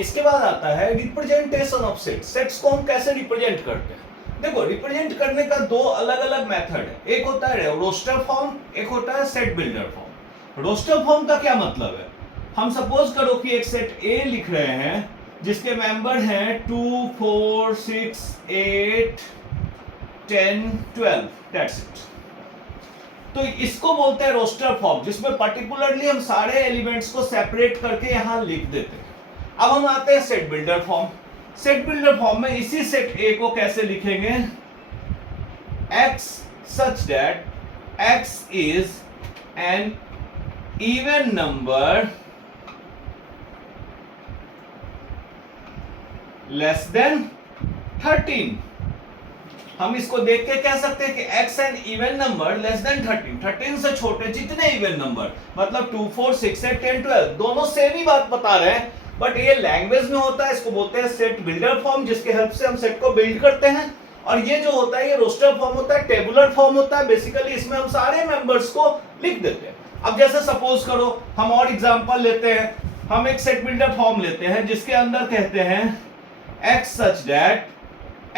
इसके बाद आता है रिप्रेजेंटेशन ऑफ सेट। सेट्स को हम कैसे रिप्रेजेंट करते हैं? देखो, रिप्रेजेंट करने का दो अलग अलग मेथड है। एक होता है रोस्टर फॉर्म, एक होता है set builder form. Roster form का क्या मतलब है? हम सपोज करो कि एक सेट ए लिख रहे हैं जिसके मेंबर हैं 2 4 6 8 10 12, दैट्स इट। तो इसको बोलते हैं रोस्टर फॉर्म, जिसमें पर्टिकुलरली हम सारे एलिमेंट्स को सेपरेट करके यहां लिख देते हैं। अब हम आते हैं set builder form. Set builder form में इसी सेट ए को कैसे लिखेंगे? x such that x is an even number less than 13। हम इसको देख के कह सकते हैं कि x an even number less than 13, 13 से छोटे जितने इवन नंबर, मतलब 2 4 6 8 10 12, दोनों सेम ही बात बता रहे हैं, बट ये लैंग्वेज में होता है। इसको बोलते हैं सेट बिल्डर फॉर्म, जिसके हेल्प से हम सेट को बिल्ड करते हैं। और ये जो होता है ये रोस्टर फॉर्म होता है, टेबुलर फॉर्म होता है। बेसिकली इसमें हम सारे मेंबर्स को लिख देते हैं। अब जैसे सपोज करो, हम और एग्जांपल लेते हैं। हम एक सेट बिल्डर फॉर्म लेते हैं जिसके अंदर कहते हैं x such that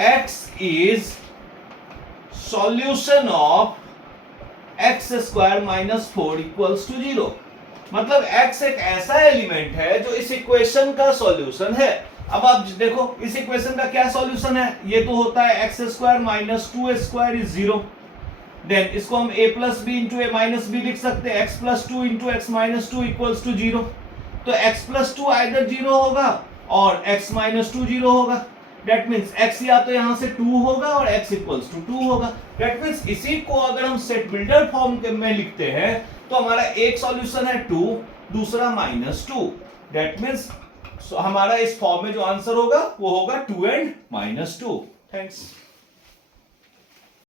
x is solution of x square minus 4 equals to 0। मतलब x एक ऐसा एलिमेंट है जो इस इक्वेशन का सॉल्यूशन है। अब आप देखो इस इक्वेशन का क्या सॉल्यूशन है? ये तो होता है x square minus 2 square is 0। Then इसको हम a plus b into a minus b लिख सकते हैं। x plus 2 into x minus 2 equals to 0। तो x प्लस 2 आइदर 0 होगा और x माइनस 2 0 होगा। That means x या तो यहां से 2 होगा और x इक्वल्स टू 2 होगा। That means इसी को अगर हम सेट बिल्डर फॉर्म में लिखते हैं तो हमारा एक सॉल्यूशन है 2, दूसरा -2। That means हमारा इस फॉर्म में जो आंसर होगा वो होगा 2 and -2। थैंक्स।